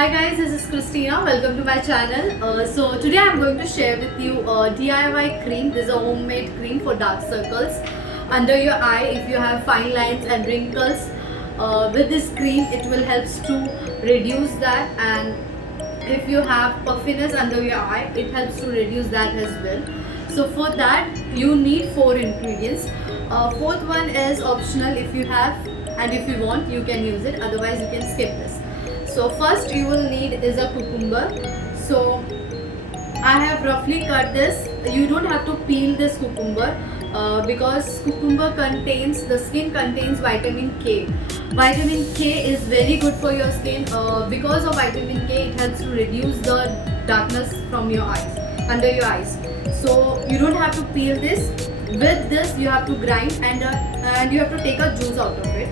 Hi guys, this is Christina. Welcome to my channel. So today I'm going to share with you a DIY cream. This is a homemade cream for dark circles under your eye if you have fine lines and wrinkles. With this cream, it will help to reduce that, and if you have puffiness under your eye, it helps to reduce that as well. So for that, you need 4 ingredients. Fourth one is optional. If you have and if you want, you can use it. Otherwise, you can skip this. So first you will need is a cucumber. So I have roughly cut this. You don't have to peel this cucumber because cucumber contains, the skin contains vitamin K. Vitamin K is very good for your skin. Because of vitamin K, it helps to reduce the darkness from your eyes, under your eyes. So you don't have to peel this. With this you have to grind and you have to take a juice out of it.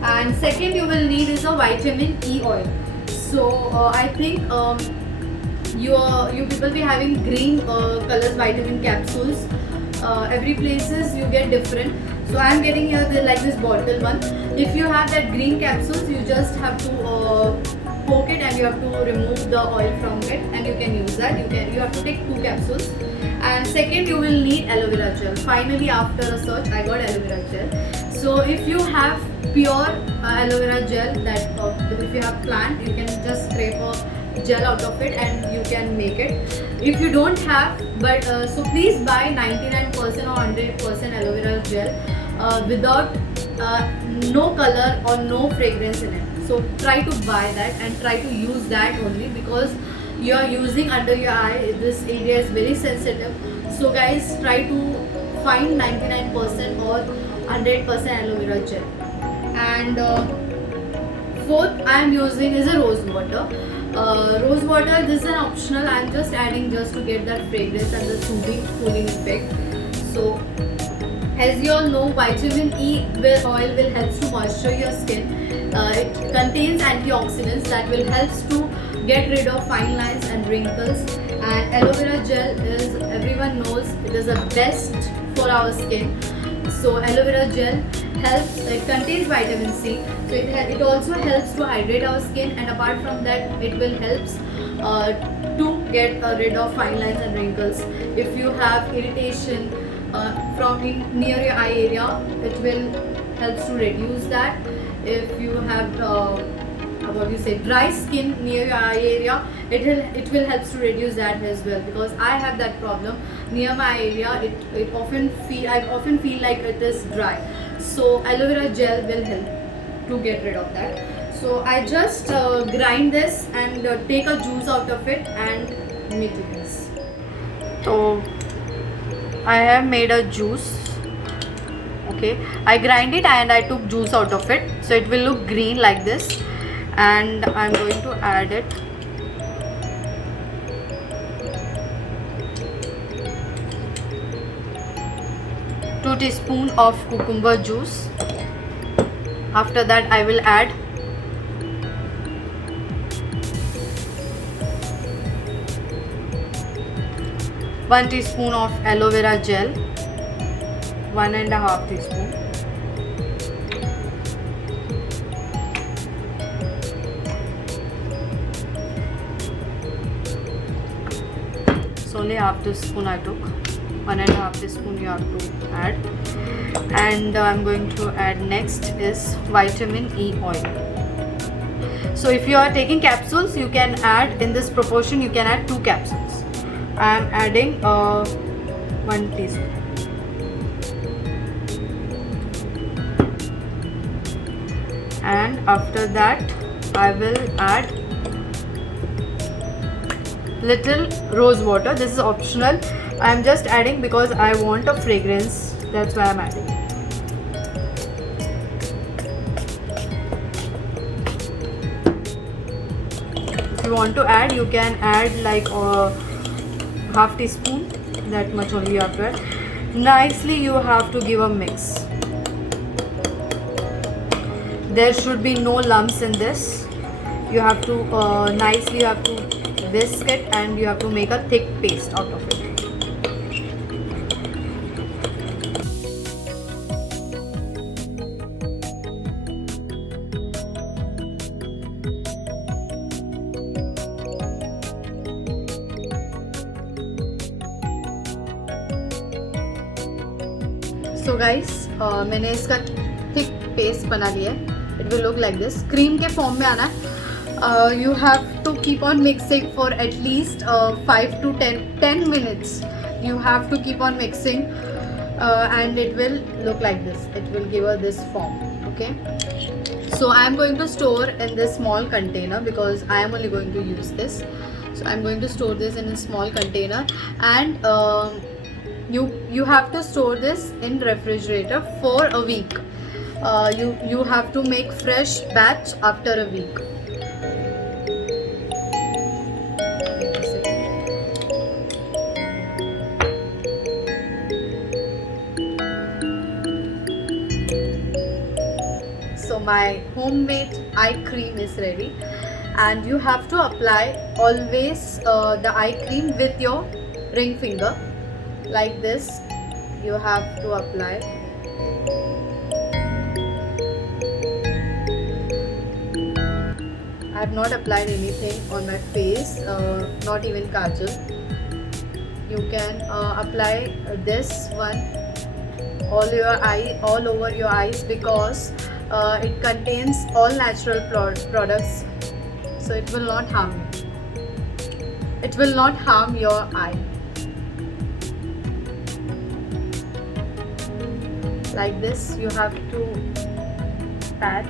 And second you will need is a vitamin E oil. So I think you people be having green colors vitamin capsules. Every places you get different. So I am getting here like this bottle one. If you have that green capsules, you just have to poke it and you have to remove the oil from it, and you can use that. You have to take 2 capsules. And second you will need aloe vera gel. Finally, after a search, I got aloe vera gel. So if you have pure aloe vera gel, that if you have plant, you can just scrape a gel out of it and you can make it. If you don't have, but so please buy 99% or 100% aloe vera gel without no color or no fragrance in it. So try to buy that and try to use that only, because you are using under your eye. This area is very sensitive. So guys, try to find 99% or 100% aloe vera gel. And fourth I am using is a rose water. Rose water, this is an optional. I am just adding just to get that fragrance and the soothing cooling effect. So as you all know, vitamin E oil will help to moisture your skin. It contains antioxidants that will help to get rid of fine lines and wrinkles. And aloe vera gel is, everyone knows, it is the best for our skin. So aloe vera gel helps, it contains vitamin C, so it also helps to hydrate our skin, and apart from that it will helps to get rid of fine lines and wrinkles. If you have irritation from near your eye area, it will helps to reduce that. If you have dry skin near your eye area, it will help to reduce that as well, because I have that problem near my area. I often feel like it is dry. So aloe vera gel will help to get rid of that. So I just grind this and take a juice out of it and make this. So I have made a juice. Okay, I grind it and I took juice out of it, so it will look green like this. And I'm going to add it. Two teaspoons of cucumber juice. After that I will add one teaspoon of aloe vera gel, 1.5 teaspoon. So only half teaspoon I took. 1.5 teaspoon you have to add. And I'm going to add next is vitamin E oil. So if you are taking capsules, you can add in this proportion, you can add 2 capsules. I am adding 1 teaspoon. And after that I will add little rose water. This is optional. I am just adding because I want a fragrance, that's why I am adding. If you want to add, you can add like half teaspoon, that much only you have to add. Nicely you have to give a mix. There should be no lumps in this. You have to nicely, you have to whisk it and you have to make a thick paste out of it. So guys मैंने इसका thick paste बना लिया है. It will look like this. Cream के form में आना है. You have to keep on mixing for at least 5 to 10 minutes. You have to keep on mixing and it will look like this. It will give us this form. Okay. So I am going to store in this small container because I am only going to use this. So I am going to store this in a small container, and you have to store this in refrigerator for a week. You have to make fresh batch after a week. So my homemade eye cream is ready, and you have to apply always the eye cream with your ring finger like this. You have to apply. I have not applied anything on my face, not even kajal. You can apply this one all over your eyes because it contains all natural products, so it will not harm you. It will not harm your eye. Like this, you have to pat.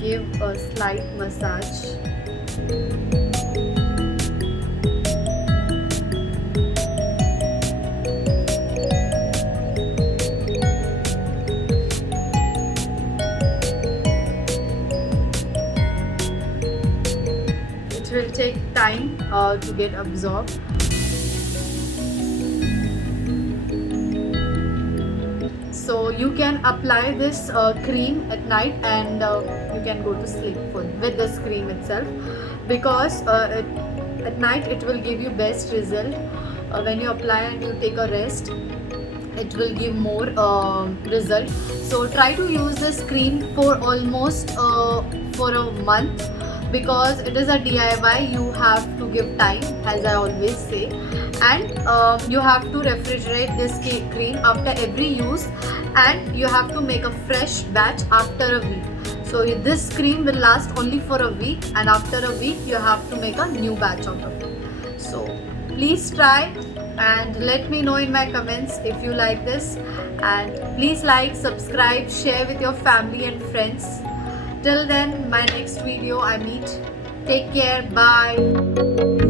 Give a slight massage. It will take time to get absorbed. So you can apply this cream at night, and you can go to sleep with this cream itself, because at night it will give you best result. When you apply and you take a rest, it will give more result. So try to use this cream for almost for a month, because it is a DIY. You have to give time, as I always say, and you have to refrigerate this cream after every use, and you have to make a fresh batch after a week. So this cream will last only for a week, and after a week you have to make a new batch out of it. So please try and let me know in my comments if you like this, and please like, subscribe, share with your family and friends. Till then, my next video I meet. Take care. Bye.